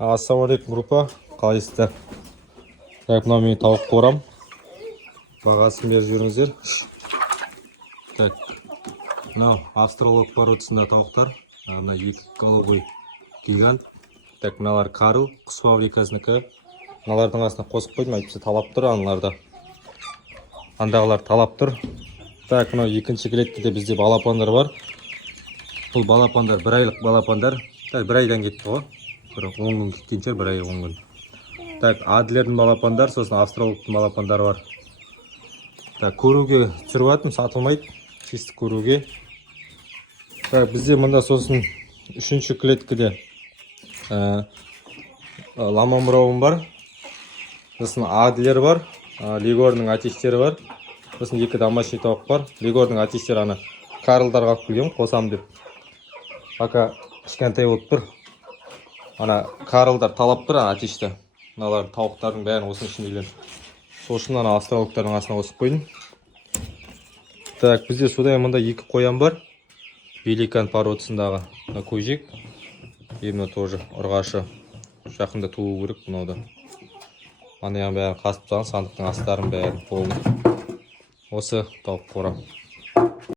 Ассалаумағалейкум, группа. Қалайсыздар? Так, мынау менің тауық қорам. Бағасын беріп жүріңіздер. Так, мынау австралиялық породасында тауықтар. Мына екі голубой гигант. Так, мыналар Карл, құс фабрикасынікі. Мыналардың астына қосып қойдым, әйтпесе талап тұр аналарда. Андағылар талап тұр. Так, мынау екінші клеткеде бізде балапандар бар. Бұл балапандар бір айлық балапандар. Так, бір айдан кетті ғой. Бір 10 күн кеткенше, бір ай 10 күн. Так, Адлердің балапандар, сосын австралиялықтың балапандары бар. Так, көруге түсіріп атым, сатылмайды. Чисті көруге. Так, бізде мында сосын үшінші клеткеде ламамбраун бар. Сосын Адлер бар. Лигорның атештері бар. Сосын екі домашний тауық бар. Лигорның атештері ана Карлдарға алып келгем, қосам деп. Пока кішкентай болып тұр. Ана Карлдар талап тұр, атешті. Мыналар тауықтардың бәрін осының ішіндегілер. Сол үшін ана австралиялықтардың астына қосып қойдым. Так, бізде содай мында екі қоян бар. Великан породасындағы көжек. Емні тоже ұрғашы. Жақында туы керек бұнауды. Анаян бәрін қасып тағын, сандықтың астарын бәрін қолын. Осы тауық қорам.